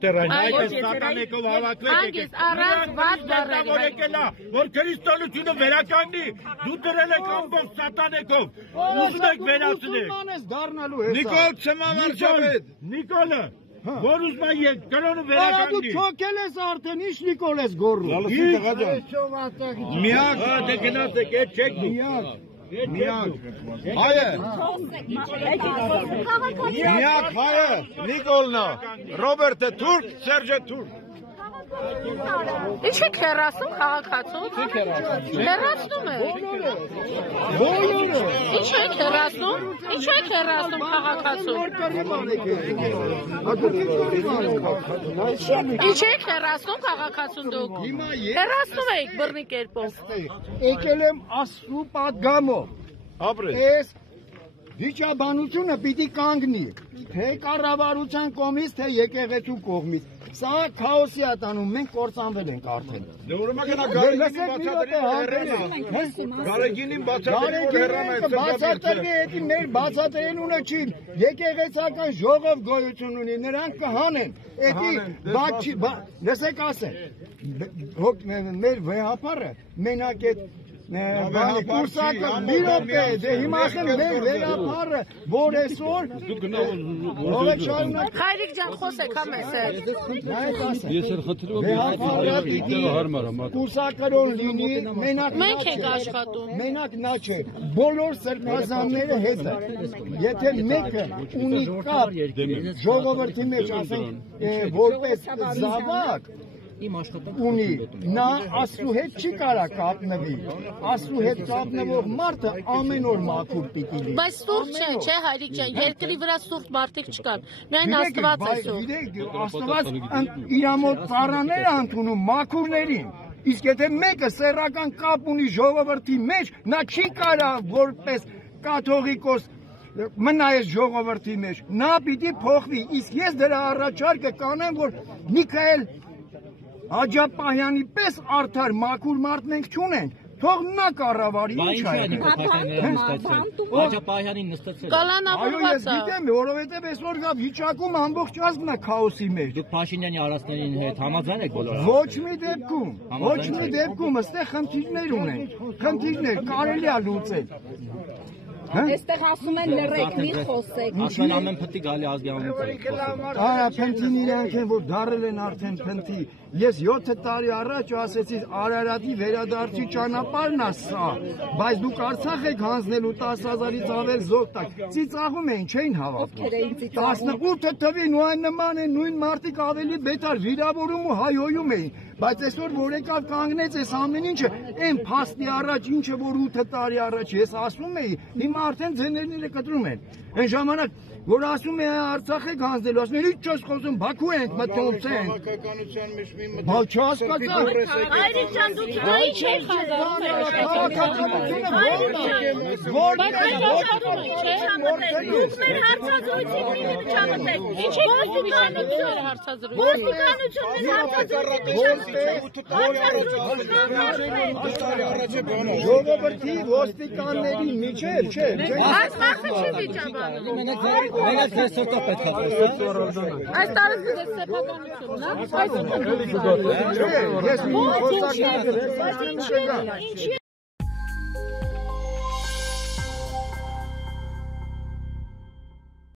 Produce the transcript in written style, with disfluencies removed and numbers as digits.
Սատանեկով հավաքվեք որ քրիստոնեությունը վերականգնի, դու դրել եք ամբողջ սատանեկով, ուզում եք վերացնել։ Նիկոլ Ցմավարչապետ, Նիկոլը, որ ուզում է կրոնը վերականգնի։ Դու թոքել ես արդեն, ինչ Նիկոլ ես գոռում։ Միակ, դե գնացեք, այդ չեք դու։ Միակ հայը Միակ հայը Նիկոլն է, Ռոբերտը թուրք, Սերջը թուրք։ Ինչ եք հեռացնում քաղաքացուց։ Հեռացնում եք։ Ինչ եք հեռացնում։ Ինչ եք հեռացնում քաղաքացուց։ Ինչ եք հեռացնում քաղաքացուն դուք։ Հեռացնում եք բռնի կերպով։ Եկել եմ Աստծու պատգամով։ Այս վիճաբանությունը պիտի կանգնի, թե կառավարության կողմից, թե եկեղեցու կողմից։ Սա քաոսի է տանում, մենք կործանվել ենք արդեն։ Դե ուրեմն գնա Գարեգինին բացատրի, էդի մեր բացատրելունը չի, եկեղեցական ժողով գոյություն ունի, նրանք կհանեն, էդի լսեք ասեն, մեր վեհապարը մենակ էդ կուրսակը մի րոպե, դե հիմա ասեմ մեր վերապարը, որ այսօր Հայրիկ ջան խոսեք համես Ես էլ խնդրում եմ կուրսակրոն լինի, մենք ենք աշխատում, մենակ նա չէ, բոլոր սրբազանները հետը, եթե մեկը ունի կապ ժողովրդի մեջ ասենք որպես զավակ ունի, նա Աստծու հետ չի կարա կապնվի, Աստծու հետ կապնվող մարդը ամեն օր մաքուր պիտի լինի։ Բայց սուրբ չէ հայրիկ ջան, երկրի վրա սուրբ մարդիկ չկան, միայն Աստված է սուրբ։ Աստված իր մոտ ծառաներ է ընդունում մաքուրներին, իսկ եթե մեկը սեռական կապ ունի ժողովրդի մեջ, նա չի կարա որպես կաթողիկոս մնա այս ժողովրդի մեջ, նա պիտի փոխվի, իսկ ես դրա առաջարկը կանեմ, որ Միքայել Աջապահյանի պես արդար մաքուր մարդ մենք չունենք, թող նա կառավարի, ինչ է։ Աջապահյանին նստեցել։ Այո, ես գիտեմ, որովհետև այսօր գա վիճակում ամբողջ ազգն է քաոսի մեջ։ Դուք Փաշինյանի արարածներին հետ համաձայն եք բոլորը։ Ոչ մի դեպքում, այստեղ խնդիրներ ունենք, խնդիրներ կարելի է լուծել։ Այստեղ ասում են լռեք, մի խոսեք։ Ասում ամեն փնտի գալի ազգի անունից է խոսում։ Արա փնտին իրանք են, որ դարել են արդեն փնտի։ Ես 7 տարի առաջ ասեցի Արարատի վերադարձի ճանապարհն է սա, բայց դուք Արցախ եք հանձնելու 10,000-ից ավել զոհ տակ։ Ծիծաղում էին, չէին հավատում։ 18 թվին ու այն նման են նույն մարդիկ ավելի բետար վիրավորում ու հայհոյում էին։ Բայց այսօր որ եկավ կանգնեց այս ամեն ինչը, այն փաստի առաջ ինչը որ 8 տարի առաջ ես ասում էի, հիմա արդեն ձեներները կտրում են։ Այն ժամանակ որ ասում է Արցախ եք հանձնելու, ասում են ինչ չես խոսում, Բաքու ենք մտնում ցենք։ Բալ չհասկացա։ Հայրիկ ջան դուք ինչ եք խնդրում։ Ժողովրդի ոստիկանների միջև չէ։ Այս մարդը չի վիճաբանում։ Մենք ձեր սրտը պետք է տեսնենք։ Այս տարածքը դες սեփականությունն է։ Ես մի խոսակցություն